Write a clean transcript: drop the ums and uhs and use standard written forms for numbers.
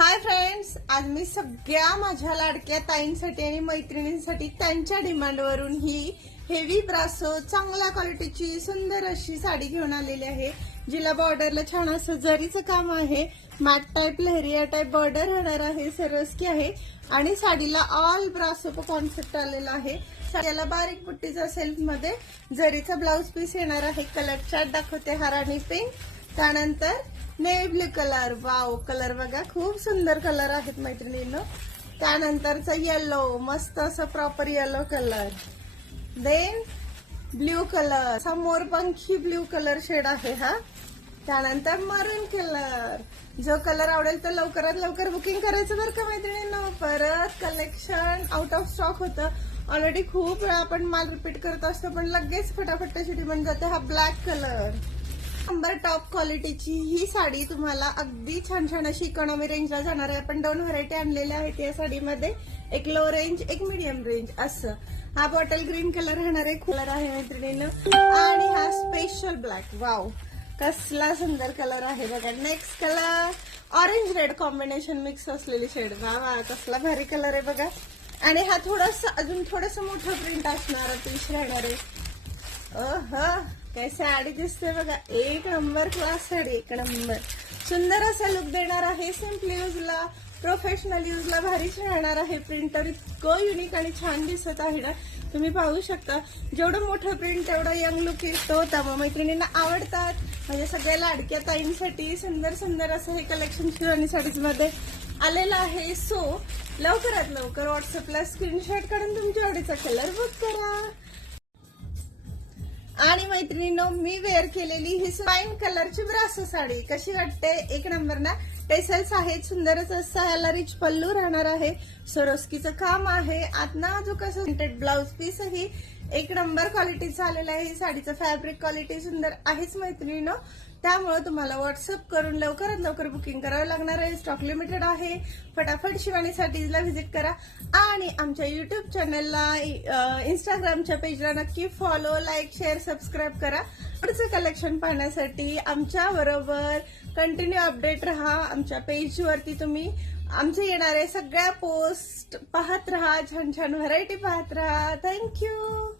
Hi friends, आज मी सगळ्या माझ्या लाडक्या ताईंसाठी आणि मैत्रिणींसाठी त्यांच्या डिमांडवरून ही हेवी ब्रासो चांगल्या क्वालिटीची सुंदर अशी साडी घेऊन आलेली आहे, जिला बॉर्डरला छान असं जरीचं काम आहे. मॅट टाइप लहरिया टाइप बॉर्डर होणार आहे, सरस्की आहे आणि साडीला ऑल ब्रासो कॉन्सेप्ट आलेला आहे. साडीला बारीक बुट्टीचा सेल्फ मध्ये जरीचा ब्लाउज पीस येणार आहे. कलर चार्ट दाखवते, हा राणी पिंक, त्यानंतर navy blue colour. Wow, colour बघा खूप सुंदर कलर आहेत मैत्रिणींनो. त्यानंतरचा येलो, मस्त असं proper yellow colour. Then blue colour, मोरपंखी ब्ल्यू कलर शेड आहे हा. त्यानंतर मरून कलर. जो कलर आवडेल तर लवकरात लवकर बुकिंग करायचं बरं का मैत्रिणींनो. परत कलेक्शन आउट ऑफ स्टॉक होतं. ऑलरेडी खूप वेळा आपण माल रिपीट करत असतो, पण लगेच फटाफट त्याची डिमांड जाते. हा ब्लॅक कलर, नंबर टॉप क्वालिटीची ही साडी तुम्हाला अगदी छान छान अशी इकॉनॉमी रेंजला जाणार आहे. आपण 2 व्हरायटी आणलेल्या आहेत या साडीमध्ये, एक लो रेंज एक मीडियम रेंज असं. हा बॉटल ग्रीन कलर राहणार आहे, कलर आहे मैत्रिणींनो, आणि हा स्पेशल ब्लॅक. वाव, कसला सुंदर कलर आहे बघा. Next colour orange red combination mix असलेली शेड. वा वा, कसला भारी कलर आहे बघा. आणि हा थोडासा अजून थोडंसं मोठं प्रिंट असणार पीस राहणार आहे. काय साडी दिसते बघा, एक नंबर क्लास साडी, एक नंबर सुंदर असा लुक देणार आहे. सिम्पली यूजला, प्रोफेशनल यूजला भारीच राहणार आहे. प्रिंटर इतकं युनिक आणि छान दिसत आहे ना, तुम्ही पाहू शकता. जेवढं मोठं प्रिंट तेवढं यंग लुक येतो, त्यामुळे मैत्रिणींना आवडतात. म्हणजे सगळ्या लाडक्या ताईंसाठी सुंदर सुंदर असं हे कलेक्शन शिवानी साडीज मध्ये आलेलं आहे. सो लवकरात लवकर व्हॉट्सअपला स्क्रीनशॉट काढून तुमच्या आवडीचा कलर बुक करा. आणि मैत्रिणींनो, मी वेअर केलेली ही वाईन कलरची ब्रासो साडी कशी वाटते? एक नंबर ना. टेसल्स आहेत, सुंदरच असं. ह्याला रिच पल्लू राहणार आहे, सरोस्कीचं काम आहे. आतना जो कसं प्रिंटेड ब्लाउज पीस ही एक नंबर क्वालिटीचा आलेला आहे. साडीचं फॅब्रिक क्वालिटी सुंदर आहेच मैत्रिणींनो. त्यामुळे तुम्हाला व्हॉट्सअप करून लवकरात लवकर बुकिंग करावं लागणार आहे. स्टॉक लिमिटेड आहे. फटाफट शिवानी साडीजला व्हिजिट करा आणि आमच्या युट्यूब चॅनलला, इंस्टाग्रामच्या पेजला नक्की फॉलो, लाईक, शेअर, सबस्क्राईब करा. पुढचं कलेक्शन पाहण्यासाठी आमच्या बरोबर कंटिन्यू अपडेट राहा. आमच्या पेजवरती तुम्ही आमचे येणारे सगळ्या पोस्ट पाहत राहा, छान छान व्हरायटी पाहत राहा. थँक्यू.